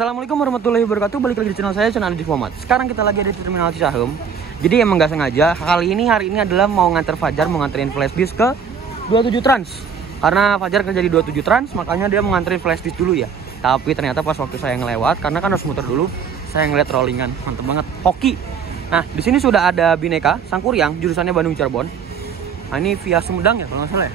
Assalamualaikum warahmatullahi wabarakatuh. Balik lagi di channel saya, channel Adif Muhammad. Sekarang kita lagi ada di Terminal Cicahem. Jadi emang gak sengaja hari ini adalah mau nganter Fajar, mau nganterin flash disk ke 27 Trans. Karena Fajar kerja di 27 Trans, makanya dia mau nganterin flash disk dulu ya. Tapi ternyata pas waktu saya ngelewat, karena kan harus muter dulu, saya ngeliat rollingan, mantep banget, hoki. Nah, di sini sudah ada Bhinneka Sangkuriang, jurusannya Bandung Cirebon. Nah, ini via Sumedang ya kalau nggak salah ya.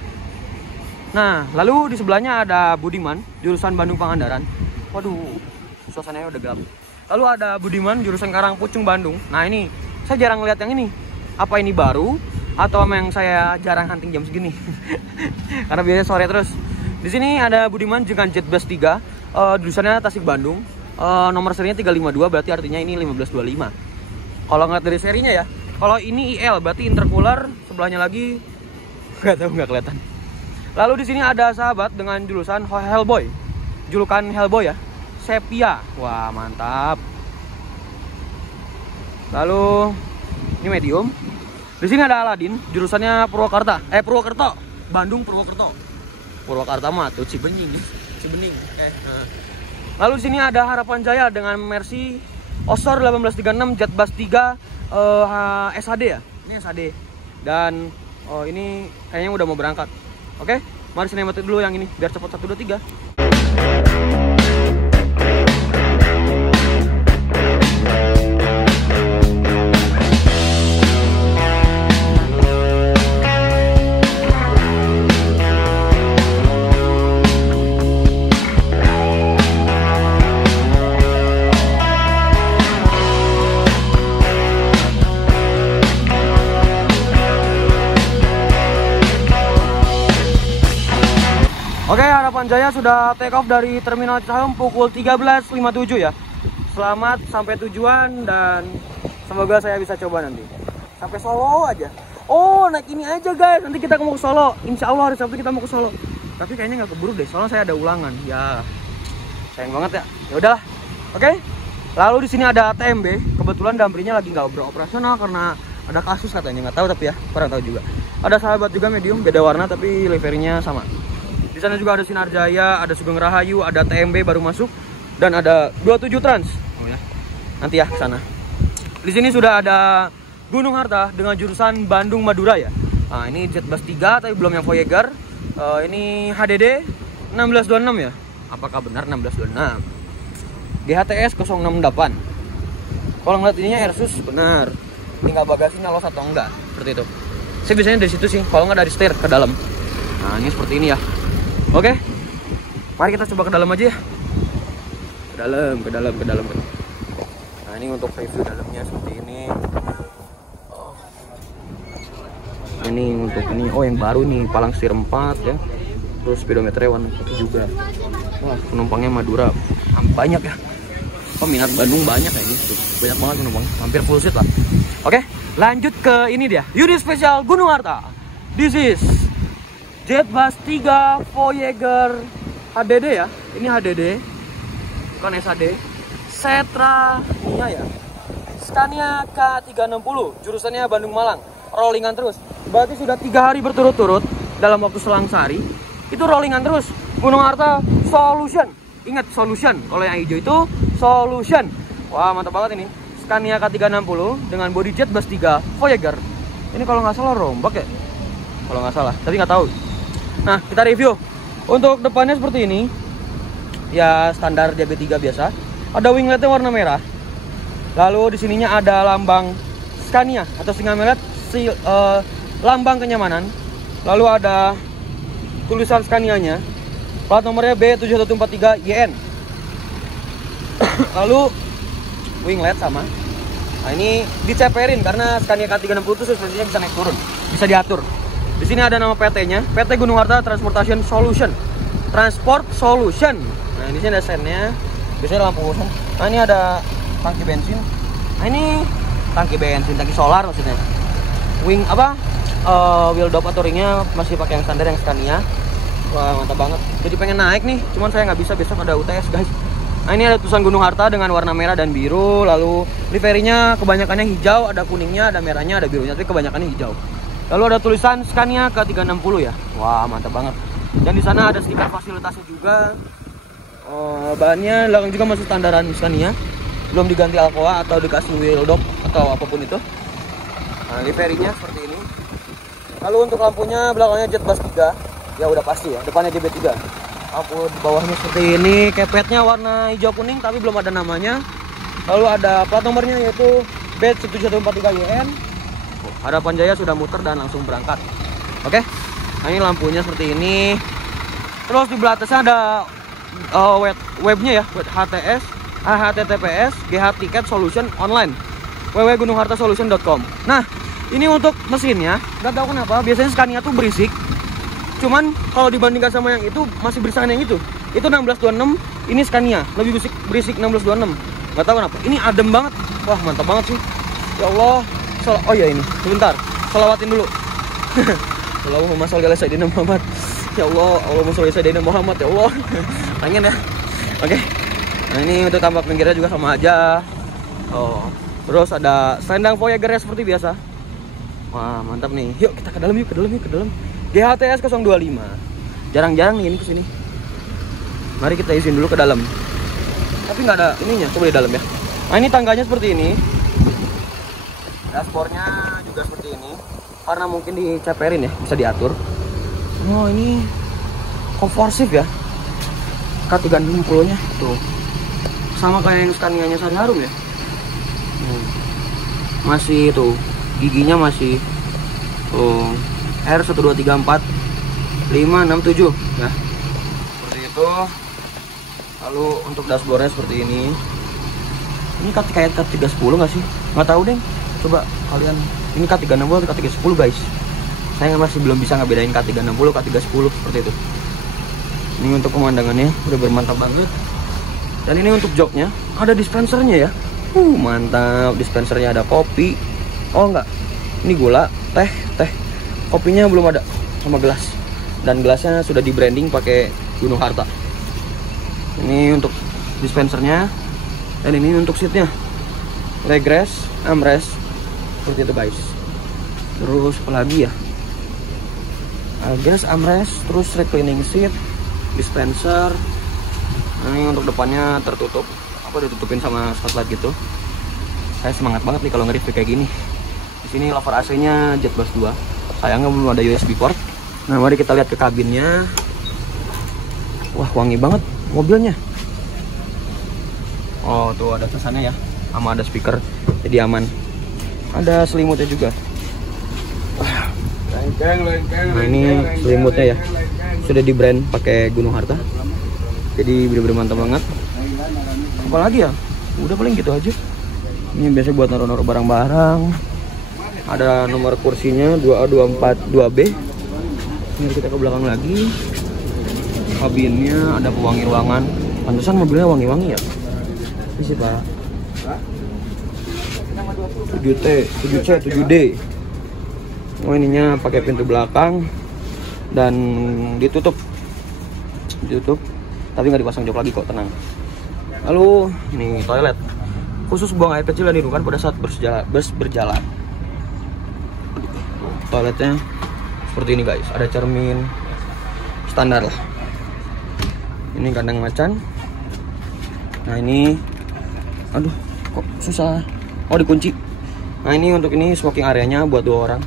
Nah, lalu di sebelahnya ada Budiman, jurusan Bandung Pangandaran. Waduh, suasananya udah gelap. Lalu ada Budiman, jurusan Karangpucung Bandung. Nah, ini saya jarang lihat yang ini. Apa ini baru atau memang saya jarang hunting jam segini? Karena biasanya sore terus. Di sini ada Budiman dengan Jetbus 3, jurusannya Tasik Bandung. Nomor serinya 352, berarti artinya ini 1525. Kalau ngeliat dari serinya ya. Kalau ini IL berarti intercooler, sebelahnya lagi nggak tahu, nggak kelihatan. Lalu di sini ada sahabat dengan jurusan Hellboy, julukan Hellboy ya, Sepia. Wah, mantap. Lalu ini medium. Di sini ada Aladin, jurusannya Purwokerto, Bandung Purwokerto. Purwakarta mah tuh Cibening. Lalu di sini ada Harapan Jaya dengan Mercy Osor 1836 Jetbus 3 SHD ya. Ini SHD. Dan ini kayaknya udah mau berangkat. Oke, mari sinematik dulu yang ini biar cepat 1 2 3. Oke, Harapan Jaya sudah take off dari Terminal Cicahem pukul 13.57 ya. Selamat sampai tujuan dan semoga saya bisa coba nanti. Sampai Solo aja. Oh, naik ini aja guys. Nanti kita mau ke Solo. Insya Allah hari Sabtu kita mau ke Solo. Tapi kayaknya nggak keburu deh, soalnya saya ada ulangan. Ya, sayang banget ya. Ya udahlah. Oke. Lalu di sini ada TMB. Kebetulan Damprinya lagi nggak beroperasional karena ada kasus katanya. Nggak tahu tapi ya, kurang tahu juga. Ada sahabat juga medium, beda warna tapi liverynya sama. Di sana juga ada Sinar Jaya, ada Sugeng Rahayu, ada TMB baru masuk, dan ada 27 Trans. Oh ya, nanti ya ke sana. Di sini sudah ada Gunung Harta dengan jurusan Bandung Madura ya. Nah, ini Jetbus 3 tapi belum yang Voyager. Ini HDD 1626 ya. Apakah benar 1626? GHTS 068. Kalau ngeliat ininya Airsus benar. Tinggal bagasinya los atau enggak, seperti itu. Saya biasanya dari situ sih, kalau nggak dari setir ke dalam. Nah, ini seperti ini ya. Oke, mari kita coba ke dalam aja ya. Ke dalam. Nah, ini untuk review dalamnya seperti ini. Ini untuk ini, yang baru nih, palang setir 4 ya. Terus speedometernya warna putih juga. Wah, penumpangnya Madura banyak ya. Peminat Bandung banyak ya ini. Banyak banget penumpang, hampir full seat lah. Oke, lanjut ke ini dia. Unit spesial Gunung Harta. This is Jetbus 3 Voyager HDD ya. Ini HDD, bukan SHD. Setra Nia ya. Scania K360, jurusannya Bandung Malang. Rollingan terus. Berarti sudah 3 hari berturut-turut dalam waktu selang sehari. Itu rollingan terus. Gunung Harta Solution. Ingat Solution. Kalau yang hijau itu Solution. Wah, mantap banget ini. Scania K360 dengan body Jetbus 3 Voyager. Ini kalau nggak salah rombak ya. Kalau nggak salah, tapi nggak tahu. Nah, kita review. Untuk depannya seperti ini. Ya, standar DB3 biasa. Ada wingletnya warna merah. Lalu di sininya ada lambang Scania atau singa melet, lambang kenyamanan. Lalu ada tulisan Scania-nya. Plat nomornya B7143YN. Lalu winglet sama. Nah, ini diceperin karena Scania K360 itu sebenarnya bisa naik turun, bisa diatur. Di sini ada nama PT-nya, PT Gunung Harta Transportation Solution. Transport Solution. Nah, di sini ada sennya. Biasanya lampu urusan. Nah, ini ada tangki bensin. Nah, ini tangki bensin, tangki solar maksudnya. Wheel dop atau ringnya masih pakai yang standar yang Scania. Wah, mantap banget. Jadi pengen naik nih, cuman saya nggak bisa, besok ada UTS guys. Nah, ini ada tulisan Gunung Harta dengan warna merah dan biru. Lalu liverynya kebanyakannya hijau, ada kuningnya, ada merahnya, ada birunya, tapi kebanyakannya hijau. Lalu ada tulisan Scania K360 ya. Wah, mantap banget. Dan di sana ada stiker fasilitasnya juga. Bahannya belakang juga masih standaran Scania, belum diganti Alcoa atau dikasih wheel dog atau apapun itu. Nah, liverinya seperti ini. Lalu untuk lampunya belakangnya jet bus 3, ya udah pasti ya, depannya JB3. Lampu di bawahnya seperti ini, kepetnya warna hijau kuning tapi belum ada namanya. Lalu ada plat nomornya yaitu B7143YN. Harapan Jaya sudah muter dan langsung berangkat. Oke, nah ini lampunya seperti ini. Terus di belah atasnya ada webnya ya, web HTS, HTTPS, GH Ticket Solution Online, www.gununghartasolution.com. Nah, ini untuk mesinnya, nggak tahu kenapa biasanya Scania tuh berisik. Cuman kalau dibandingkan sama yang itu masih berisakan yang itu 1626, ini Scania lebih berisik 1626. Nggak tahu kenapa. Ini adem banget. Wah, mantap banget sih. Ya Allah. Oh ya ini, sebentar. Selawatin dulu. Allahumma sholli ala sayyidina Muhammad. Ya Allah, Allahumma sholli ala sayyidina Muhammad. Ya Allah. Pengen ya. Oke. Nah, ini untuk tampak pinggirnya juga sama aja. Oh. Terus ada selendang Voyager seperti biasa. Wah, mantap nih. Yuk kita ke dalam yuk, ke dalam. GHTS 025. Jarang-jarang nih ini kesini. Mari kita izin dulu ke dalam. Tapi nggak ada ininya, coba di dalam ya. Nah, ini tangganya seperti ini. Dashboardnya juga seperti ini. Karena mungkin diceperin ya, bisa diatur. Oh, ini komporsif ya. K360-nya tuh. Sama kayak yang Scania-nya Sari Harum ya. Masih tuh, giginya masih tuh R1234567 ya. Seperti itu. Lalu untuk dashboardnya seperti ini. Ini kayak K310 nggak sih? Nggak tahu deh. Coba kalian, ini K360 atau K310 guys. Saya masih belum bisa ngebedain K360, K310 seperti itu. Ini untuk pemandangannya udah bermantap banget. Dan ini untuk joknya ada dispensernya ya. Mantap, dispensernya ada kopi. Oh enggak, ini gula, teh. Kopinya belum ada sama gelas. Dan gelasnya sudah di branding pakai Gunung Harta. Ini untuk dispensernya. Dan ini untuk seatnya, legrest, armrest, seperti itu guys. Terus apalagi ya, legrest, armrest, terus reclining seat, dispenser. Nah, ini untuk depannya tertutup, apa ditutupin sama spotlight gitu. Saya semangat banget nih kalau nge-review kayak gini. Di sini lover AC-nya Jet Bus 2. Sayangnya belum ada USB port. Nah, mari kita lihat ke kabinnya. Wah, wangi banget mobilnya. Oh, tuh ada tulisannya ya, sama ada speaker, jadi aman. Ada selimutnya juga. Nah, ini selimutnya ya, sudah di brand pakai Gunung Harta, jadi bener-bener mantap banget. Apalagi ya, udah paling gitu aja. Ini biasa buat naruh-naruh barang-barang. Ada nomor kursinya 2A242B. Ini kita ke belakang lagi. Kabinnya ada pewangi ruangan. Pantesan mobilnya wangi-wangi ya. Ini sih Pak. 7T, 7C, 7D. Oh, ininya pakai pintu belakang dan ditutup. Tapi nggak dipasang jok lagi kok, tenang. Lalu ini toilet. Khusus buang air kecil yang dilakukan pada saat bus berjalan. Toiletnya seperti ini guys, ada cermin standar lah. Ini kandang macan. Nah, ini aduh kok susah. Oh, dikunci. Nah, ini untuk ini smoking areanya buat 2 orang.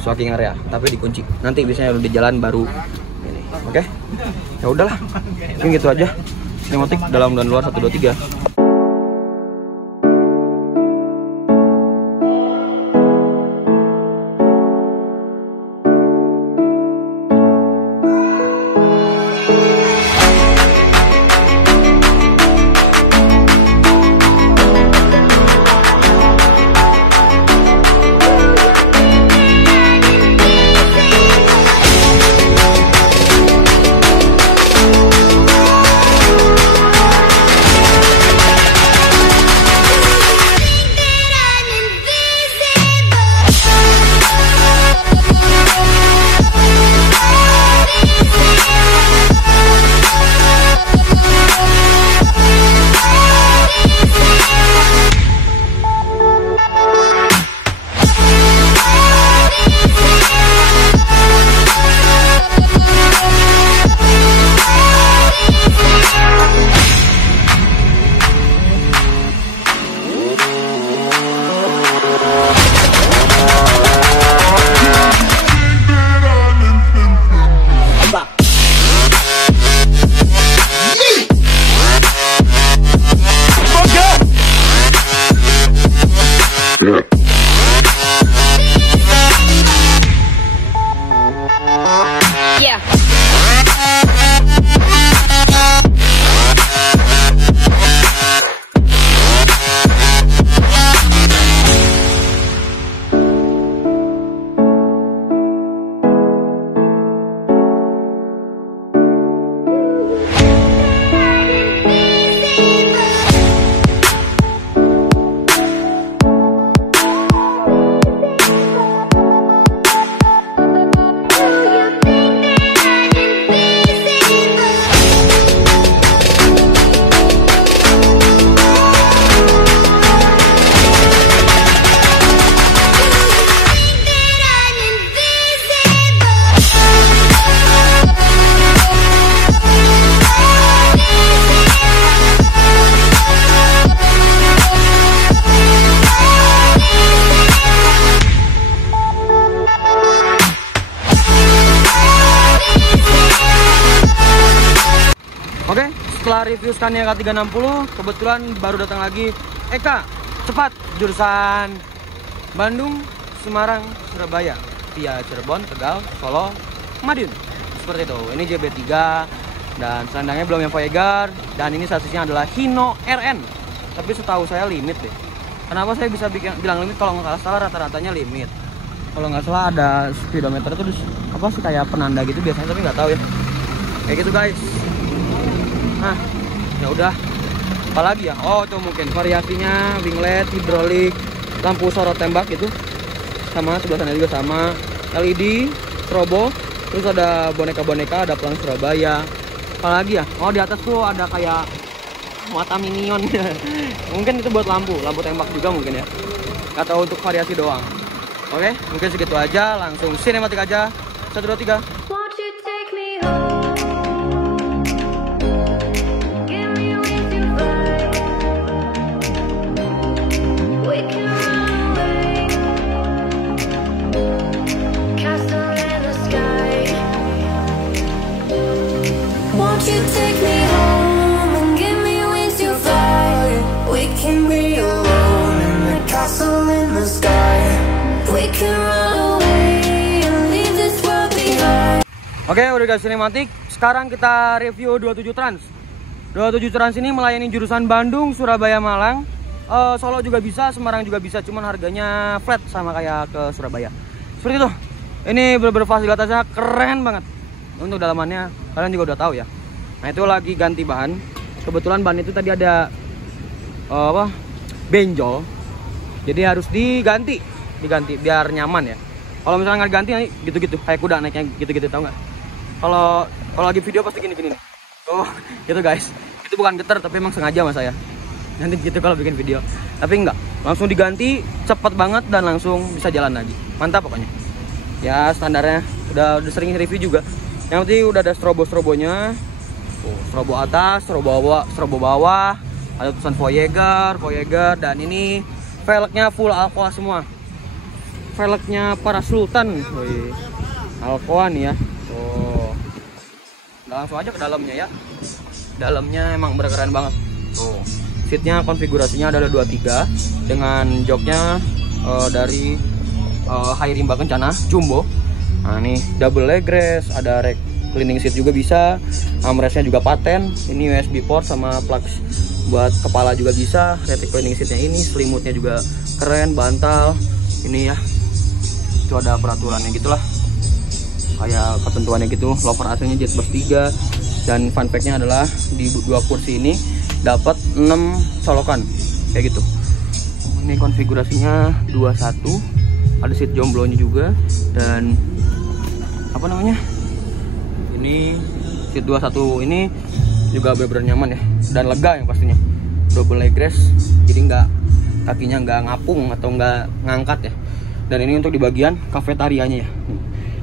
Smoking area tapi dikunci. Nanti biasanya udah di jalan baru ini. Oke. Ya udahlah. Mungkin gitu aja. Sinematik dalam dan luar 1 2 3. Oke, setelah review Scania K360, kebetulan baru datang lagi Eka Cepat jurusan Bandung, Semarang, Surabaya via Cirebon, Tegal, Solo, Madiun. Seperti itu. Ini JB3 dan selendangnya belum yang Voyager, dan ini sasisnya adalah Hino RN. Tapi setahu saya limit deh. Kenapa saya bisa bilang limit? Kalau nggak salah rata-ratanya limit. Kalau nggak salah ada speedometer terus apa sih kayak penanda gitu biasanya, tapi nggak tahu ya. Kayak gitu guys. Nah, ya udah. Apalagi ya? Oh, itu mungkin variasinya winglet, hidrolik, lampu sorot tembak gitu. Sama sebelah sana juga sama. LED, strobo, terus ada boneka-boneka, ada pelang Surabaya. Apalagi ya? Oh, di atas tuh ada kayak mata minion. Mungkin itu buat lampu tembak juga mungkin ya. Atau untuk variasi doang. Oke, mungkin segitu aja. Langsung sinematik aja. 1, 2, 3. Oke, udah guys sinematik. Sekarang kita review 27 Trans. 27 Trans ini melayani jurusan Bandung, Surabaya, Malang, Solo juga bisa, Semarang juga bisa. Cuman harganya flat sama kayak ke Surabaya. Seperti itu. Ini bener-bener fasilitasnya keren banget. Untuk dalamannya kalian juga udah tahu ya. Nah, itu lagi ganti bahan. Kebetulan ban itu tadi ada benjol. Jadi harus diganti biar nyaman ya. Kalau misalnya nggak diganti nanti gitu-gitu kayak kuda naiknya gitu-gitu, tahu nggak? Kalau lagi video pasti gini nih. Oh, gitu guys. Itu bukan getar tapi emang sengaja mas saya. Nanti gitu kalau bikin video. Tapi enggak, langsung diganti cepet banget dan langsung bisa jalan lagi. Mantap pokoknya. Ya standarnya udah sering review juga. Yang penting udah ada strobo-strobonya. Strobo atas, strobo bawah. Ada tulisan Voyager dan ini velgnya full Alcoa semua. Velgnya para Sultan. Alcoa nih ya. Langsung aja ke dalamnya ya. Dalamnya emang keren banget. Tuh. Seatnya konfigurasinya adalah 23 dengan joknya dari High Rimba Kencana Jumbo. Nah, ini double leg rest, ada rack cleaning seat juga bisa. Armrestnya juga paten. Ini USB port sama plug buat kepala juga bisa. Rack cleaning seatnya ini, selimutnya juga keren, bantal. Ini ya. Itu ada peraturannya gitulah. Kayak ketentuannya gitu. Lover AC-nya Jetbus 3 dan fun fact-nya adalah di dua kursi ini dapat 6 colokan kayak gitu. Ini konfigurasinya 21, ada seat jomblonya juga dan apa namanya? Ini seat 21 ini juga bener-bener nyaman ya dan lega yang pastinya. Double leg rest, jadi kakinya nggak ngapung atau nggak ngangkat ya. Dan ini untuk di bagian kafetarianya ya.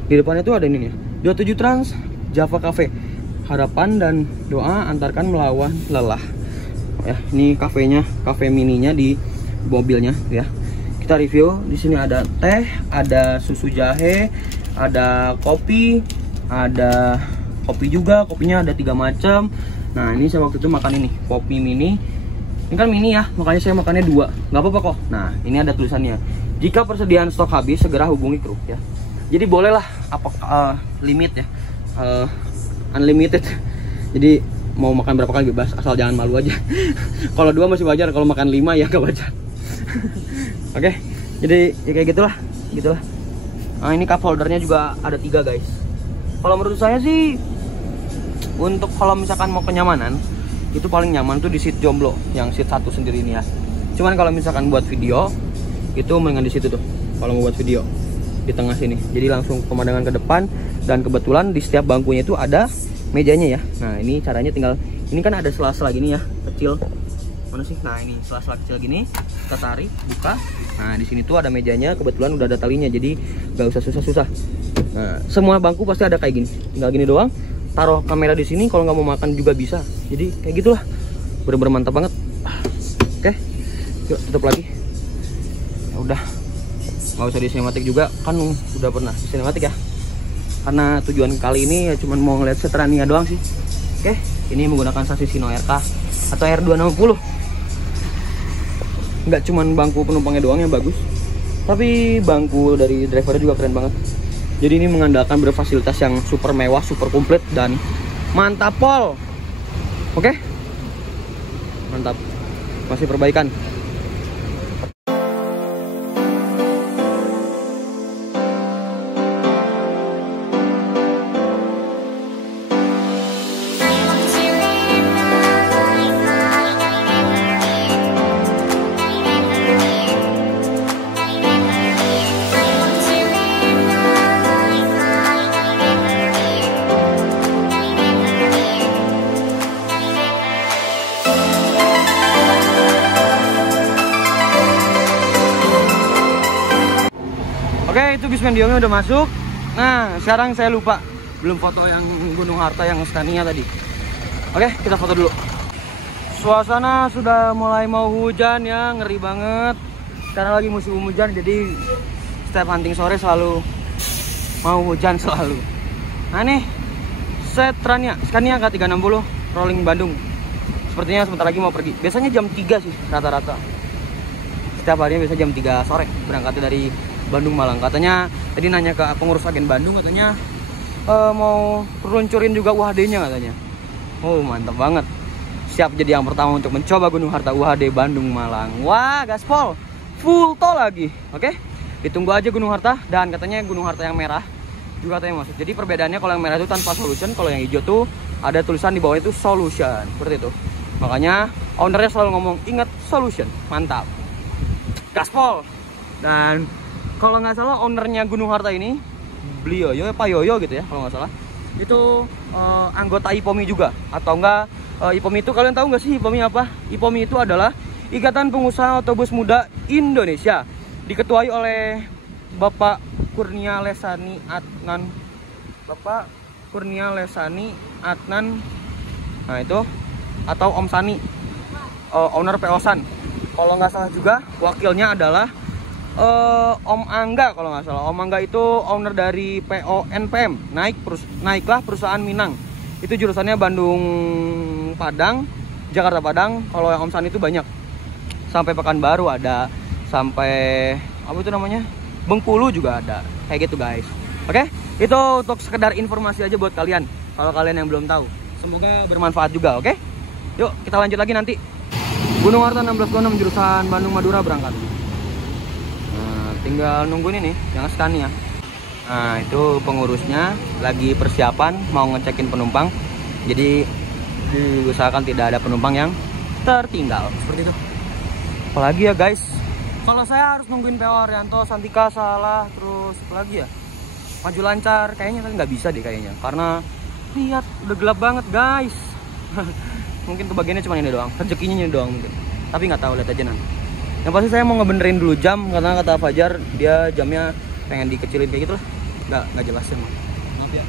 Di depannya tuh ada ini nih, 27 Trans Java Cafe. Harapan dan doa antarkan melawan lelah. Ya, ini kafenya, kafe mininya di mobilnya ya. Kita review. Di sini ada teh, ada susu jahe, ada kopi juga. Kopinya ada 3 macam. Nah, ini saya waktu itu makan ini, kopi mini Ini kan mini ya, makanya saya makannya 2. Nggak apa-apa kok. Nah, ini ada tulisannya. Jika persediaan stok habis, segera hubungi kru ya. Jadi bolehlah limit ya. Unlimited. Jadi mau makan berapa kali bebas, asal jangan malu aja. Kalau 2 masih wajar, kalau makan 5 ya nggak wajar. Oke, jadi ya kayak gitulah. Nah, ini cup holdernya juga ada 3 guys. Kalau menurut saya sih, untuk kalau misalkan mau kenyamanan, itu paling nyaman tuh di seat jomblo, yang seat 1 sendiri ini ya. Cuman kalau misalkan buat video, itu mendingan di situ tuh. Kalau mau buat video di tengah sini, jadi langsung pemandangan ke depan. Dan kebetulan di setiap bangkunya itu ada mejanya ya. Nah, ini caranya tinggal, ini kan ada sela-sela gini ya, kecil. Mana sih? Nah, ini sela-sela kecil gini, kita tarik, buka. Nah, di sini tuh ada mejanya, kebetulan udah ada talinya, jadi nggak usah susah-susah. Nah, semua bangku pasti ada kayak gini. Tinggal gini doang, taruh kamera di sini, kalau nggak mau makan juga bisa. Jadi kayak gitulah, bener-bener mantap banget. Oke, yuk tutup lagi. Ya udah, nggak usah di sinematik juga, kan udah pernah di sinematik ya. Karena tujuan kali ini ya cuman mau ngeliat Setrania doang sih. Oke, ini menggunakan sasis Hino RK atau R260. Nggak cuman bangku penumpangnya doang yang bagus, tapi bangku dari drivernya juga keren banget. Jadi ini mengandalkan berfasilitas yang super mewah, super komplit, dan mantap pol. Oke, mantap. Masih perbaikan. Oke, itu Bismendiumnya udah masuk. Nah, sekarang saya lupa, belum foto yang Gunung Harta yang Scania tadi. Oke, kita foto dulu. Suasana sudah mulai mau hujan ya, ngeri banget. Sekarang lagi musim hujan, jadi setiap hunting sore selalu mau hujan selalu. Nah nih, Setrania Scania K360 rolling Bandung. Sepertinya sebentar lagi mau pergi. Biasanya jam 3 sih rata-rata. Setiap harinya biasa jam 3 sore berangkatnya dari Bandung Malang. Katanya tadi nanya ke pengurus agen Bandung, katanya mau peluncurin juga UHD-nya katanya. Oh, mantap banget. Siap jadi yang pertama untuk mencoba Gunung Harta UHD Bandung Malang. Wah, gaspol. Full tol lagi. Oke. Ditunggu aja Gunung Harta, dan katanya Gunung Harta yang merah juga katanya masuk. Jadi perbedaannya kalau yang merah itu tanpa solution, kalau yang hijau tuh ada tulisan di bawah itu solution. Seperti itu. Makanya ownernya selalu ngomong, ingat solution. Mantap. Gaspol. Dan kalau nggak salah ownernya Gunung Harta ini, beliau Pak Yoyo gitu ya kalau nggak salah, itu anggota IPOMI juga, atau enggak IPOMI itu kalian tahu nggak sih IPOMI apa? IPOMI itu adalah Ikatan Pengusaha Otobus Muda Indonesia, diketuai oleh Bapak Kurnia Lesani Adnan. Nah itu, atau Om Sani, owner PO San. Kalau nggak salah juga wakilnya adalah Om Angga kalau nggak salah. Om Angga itu owner dari PO NPM, naiklah perusahaan Minang. Itu jurusannya Bandung Padang, Jakarta Padang. Kalau yang Om San itu banyak, sampai Pekanbaru ada, sampai apa itu namanya, Bengkulu juga ada, kayak gitu guys. Oke, itu untuk sekedar informasi aja buat kalian, kalau kalian yang belum tahu. Semoga bermanfaat juga. Oke, yuk kita lanjut lagi nanti. Gunung Harta 1626 jurusan Bandung Madura berangkat. Tinggal nungguin ini yang Scania. Nah, itu pengurusnya lagi persiapan mau ngecekin penumpang. Jadi diusahakan tidak ada penumpang yang tertinggal. Seperti itu. Apalagi ya guys, kalau saya harus nungguin PO Arianto, Santika salah, terus apalagi ya, Maju Lancar, kayaknya kan nggak bisa deh kayaknya. Karena lihat udah gelap banget guys. Mungkin kebagiannya cuma ini doang, rezekinya ini doang mungkin. Tapi nggak tahu, lihat aja nanti. Yang pasti saya mau ngebenerin dulu jam, karena kata Fajar dia jamnya pengen dikecilin kayak gitu lah. Nggak jelasin. Maaf ya.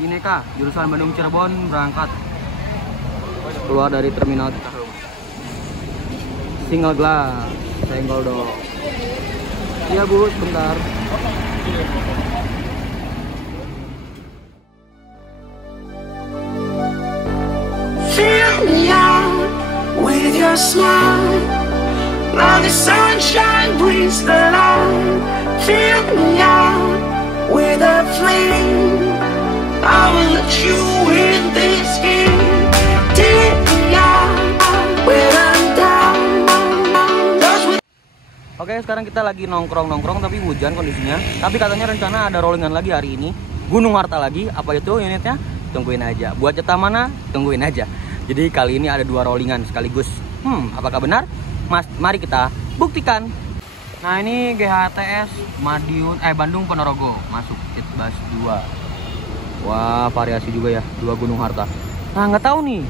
Bineka, jurusan Bandung Cirebon berangkat. Keluar dari terminal Citarum. Single glass, senggol dong. Iya Bu, sebentar. Fill me out with your your smile, now the sunshine brings the light. Fill me out with a flame, I will let you in this game. Take me out when I'm down. Oke, sekarang kita lagi nongkrong tapi hujan kondisinya. Tapi katanya rencana ada rollingan lagi hari ini. Gunung Harta lagi. Apa itu unitnya? Tungguin aja. Buat jatah mana? Tungguin aja. Jadi kali ini ada 2 rollingan sekaligus. Apakah benar? Mari kita buktikan. Nah, ini GHTS Bandung Ponorogo masuk Jetbus 2. Wah, variasi juga ya, 2 Gunung Harta. Nah, nggak tahu nih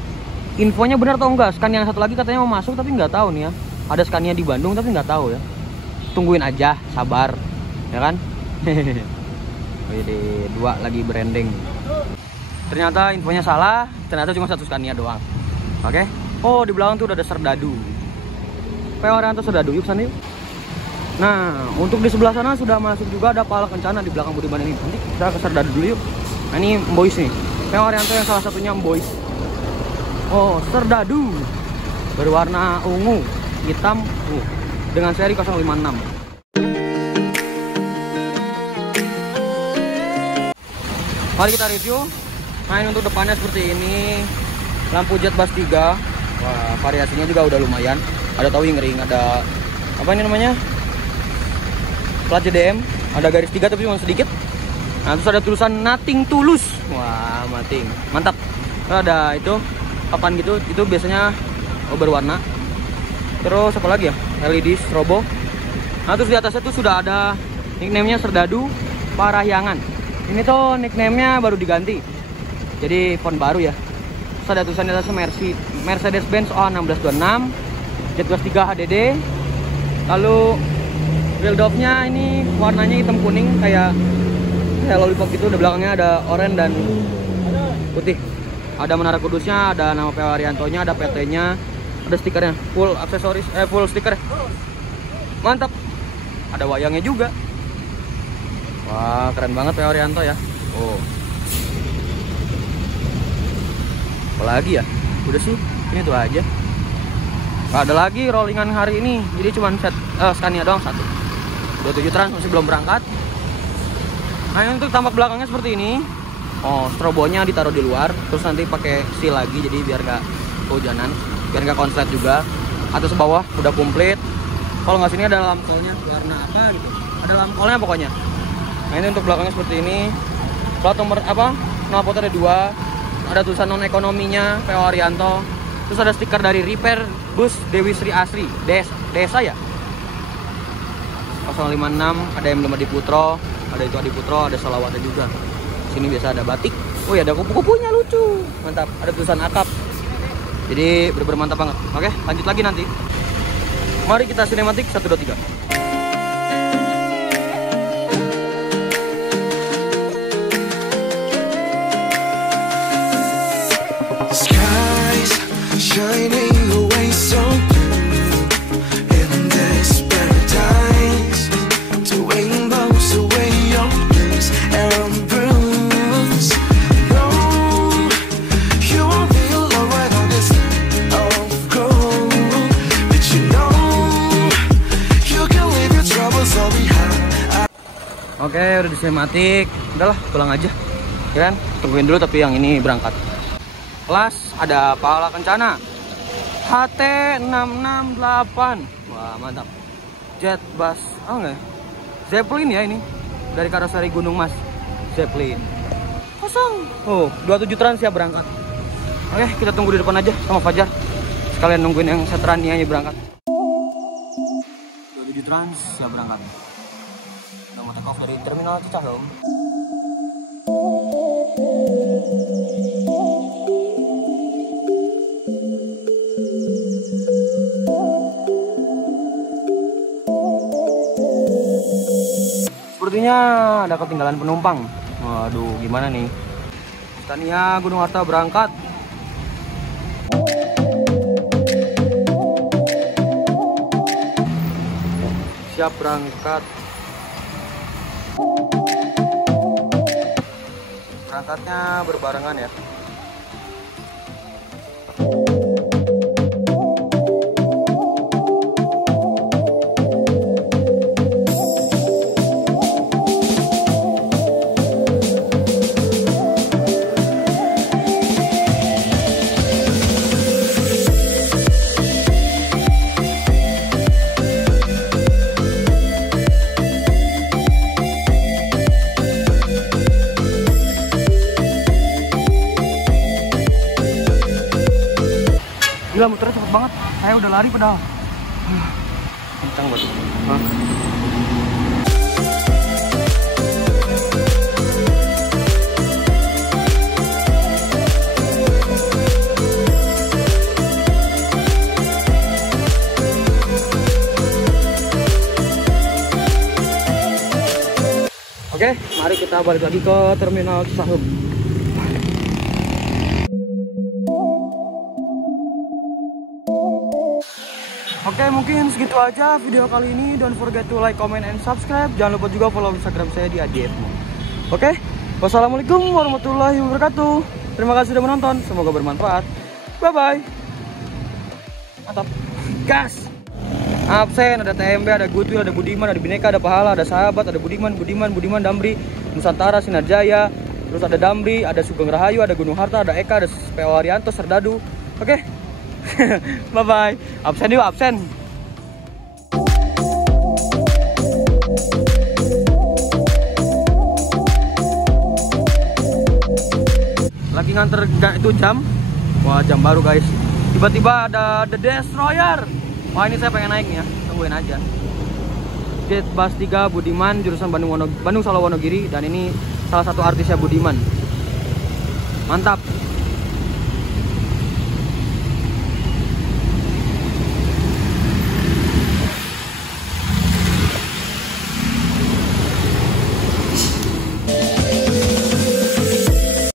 infonya benar atau enggak. Scania yang satu lagi katanya mau masuk tapi nggak tahu nih ya. Ada Scania di Bandung tapi nggak tahu ya. Tungguin aja, sabar, ya kan? Wih, 2 lagi branding. Ternyata infonya salah, ternyata cuma 1 Scania doang. Oke? Oh, di belakang tuh udah ada Serdadu. PO Haryanto Serdadu, yuk sana yuk. Nah, untuk di sebelah sana sudah masuk juga ada Pala Kencana di belakang Budiman ini. Nanti kita ke Serdadu dulu yuk. Nah, ini Boys nih. PO Haryanto yang salah satunya Boys. Oh, Serdadu berwarna ungu, hitam, dengan seri 056. Mari kita review. Nah, ini untuk depannya seperti ini. Lampu Jetbus 3. Wah, variasinya juga udah lumayan. Ada towing ring, ada apa ini namanya? Plat JDM, ada garis 3 tapi cuma sedikit. Nah, terus ada tulisan Nothing Tulus. Wah, mantap. Terus ada itu papan gitu, itu biasanya berwarna. Terus apa lagi ya? LED strobo. Nah, terus di atasnya tuh sudah ada nickname-nya Serdadu Parahyangan. Ini tuh nickname-nya baru diganti. Jadi font baru ya. Terus ada tulisan di atasnya Mercedes-Benz O1626 Jetbus 3 HDD. Lalu wheel dove-nya ini warnanya hitam kuning kayak lollipop gitu. Di belakangnya ada oranye dan putih. Ada Menara Kudusnya, ada nama PO Haryanto-nya, ada PT-nya. Ada stikernya, full aksesoris, full stiker. Mantap. Ada wayangnya juga. Wah, keren banget PO Haryanto ya. Oh. Apalagi ya? Udah sih, ini tuh aja. Gak ada lagi rollingan hari ini. Jadi cuman Scania doang 1. 27 Trans masih belum berangkat. Nah, ini untuk tampak belakangnya seperti ini. Oh, strobonya ditaruh di luar, terus nanti pakai seal lagi jadi biar gak kehujanan. Biar nggak konslet juga. Atas bawah udah komplit. Kalau nggak sini ada lampolnya warna apa gitu, ada lampolnya pokoknya. Nah, ini untuk belakangnya seperti ini. Plat nomor apa, knalpot ada 2. Ada tulisan non ekonominya PO Haryanto. Terus ada stiker dari Repair Bus Dewi Sri Asri desa ya 056. Ada emblem Adiputro, ada itu Adiputro, ada salawatnya juga. Sini biasa ada batik. Oh ya, ada kupu-kupunya lucu, mantap. Ada tulisan atap. Jadi bener-bener mantap banget. Oke, lanjut lagi nanti. Mari kita sinematik 1, 2, 3. Skies shining away so blue in this paradise, to rainbows away your blues and bruise. No, you won't be alone right on this land of gold, but you know you can leave your troubles all behind. Oke, udah di sinematik. Udahlah, pulang aja. Ya kan? Tungguin dulu tapi yang ini berangkat. Kelas ada Pala Kencana HT668. Wah, mantap. Jetbus, enggak? Zeppelin ya ini. Dari karoseri Gunung Mas. Zeppelin. Kosong. Oh, 27 Trans ya berangkat. Oke, kita tunggu di depan aja sama Fajar. Sekalian nungguin yang Setrania-nya berangkat. 27 Trans ya berangkat. Udah mau take off dari terminal Cicahem. Sepertinya ada ketinggalan penumpang. Waduh, gimana nih? Scania Gunung Harta berangkat. Siap berangkat. Berangkatnya berbarengan ya. Gila, muternya cepet banget. Saya udah lari padahal. Kencang banget. Oke, mari kita balik lagi ke Terminal Cisaheum. Oke, mungkin segitu aja video kali ini. Don't forget to like, comment, and subscribe. Jangan lupa juga follow Instagram saya di @adfmo. Oke, wassalamualaikum warahmatullahi wabarakatuh. Terima kasih sudah menonton. Semoga bermanfaat. Bye-bye. Mantap. Gas. Absen, ada TMB, ada Goodwill, ada Budiman, ada Bineka, ada Pahala, ada Sahabat, ada Budiman, Damri, Nusantara, Sinar Jaya, terus ada Damri, ada Sugeng Rahayu, ada Gunung Harta, ada Eka, ada PO Arianto, Serdadu. Oke. Bye-bye. Absen yuk, absen. Lagi nganter itu jam. Wah, jam baru guys. Tiba-tiba ada The Destroyer. Wah, ini saya pengen naik nih ya, tungguin aja. Gate Bus 3 Budiman, jurusan Bandung Solo Wonogiri, dan ini salah satu artisnya Budiman. Mantap.